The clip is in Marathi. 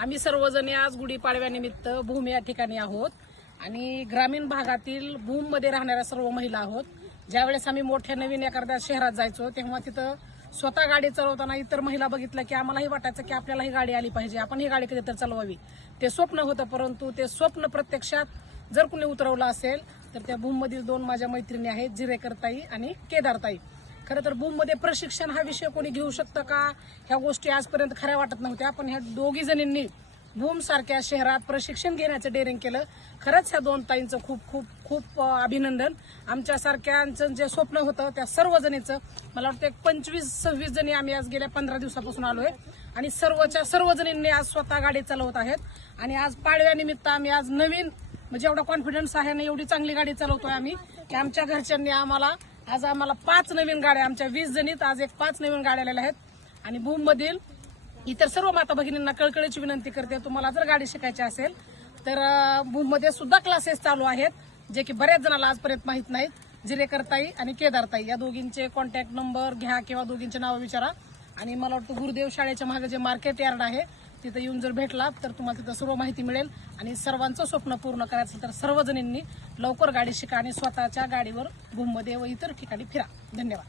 आम्ही सर्वजणी आज गुढीपाडव्यानिमित्त भूम या ठिकाणी आहोत आणि ग्रामीण भागातील भूम मध्ये राहणाऱ्या सर्व महिला आहोत. ज्यावेळेस आम्ही मोठ्या नवीन एखाद्या शहरात जायचो तेव्हा तिथं स्वतः गाडी चालवताना इतर महिला बघितल्या की आम्हालाही वाटायचं की आपल्याला ही गाडी आली पाहिजे, आपण ही गाडी कधीतरी चालवावी. ते स्वप्न होतं, परंतु ते स्वप्न प्रत्यक्षात जर कुणी उतरवलं असेल तर त्या भूम मधील 2 माझ्या मैत्रिणी आहेत, जिरेकरताई आणि केदारताई. खरं तर भूम मध्ये प्रशिक्षण हा विषय कोणी घेऊ शकतं का, ह्या गोष्टी आजपर्यंत खऱ्या वाटत नव्हत्या. पण ह्या दोघी जणींनी भूम सारख्या शहरात प्रशिक्षण घेण्याचं डेअरिंग केलं. खरंच ह्या 2 ताईंचं खूप खूप खूप अभिनंदन. आमच्या सारख्यांचं जे स्वप्न होतं त्या सर्व जणीचं मला वाटतं 25-26 जणी आम्ही आज गेल्या 15 दिवसापासून आलोय आणि सर्व जणींनी आज स्वतः गाडी चालवत आहेत. आणि आज पाडव्यानिमित्त आम्ही आज नवीन म्हणजे एवढा कॉन्फिडन्स आहे आणि एवढी चांगली गाडी चालवतोय आम्ही की आमच्या घरच्यांनी आम्हाला 5 नवीन गाड्या, आमच्या 20 जणीत आज 5 नवीन गाड्या आलेल्या आहेत. आणि भूम मधील इतर सर्व माता भगिनींना कळकळीची विनंती करते, तुम्हाला जर गाडी शिकायची असेल तर भूम मध्ये सुद्धा क्लासेस चालू आहेत, जे की बऱ्याच जणांना आजपर्यंत माहित नाहीत. जिरेकरताई आणि केदारताई या दोघींचे कॉन्टॅक्ट नंबर घ्या किंवा दोघींचे नाव विचारा. आणि मला वाटतं गुरुदेव शाळेच्या मागे जे मार्केट यार्ड आहे तिथे येऊन जर भेटलात तर तुम्हाला तिथं सर्व माहिती मिळेल. आणि सर्वांचं स्वप्न पूर्ण करायचं तर सर्वजणींनी लवकर गाडी शिका आणि स्वतःच्या गाडीवर भूम मध्ये व इतर ठिकाणी फिरा. धन्यवाद.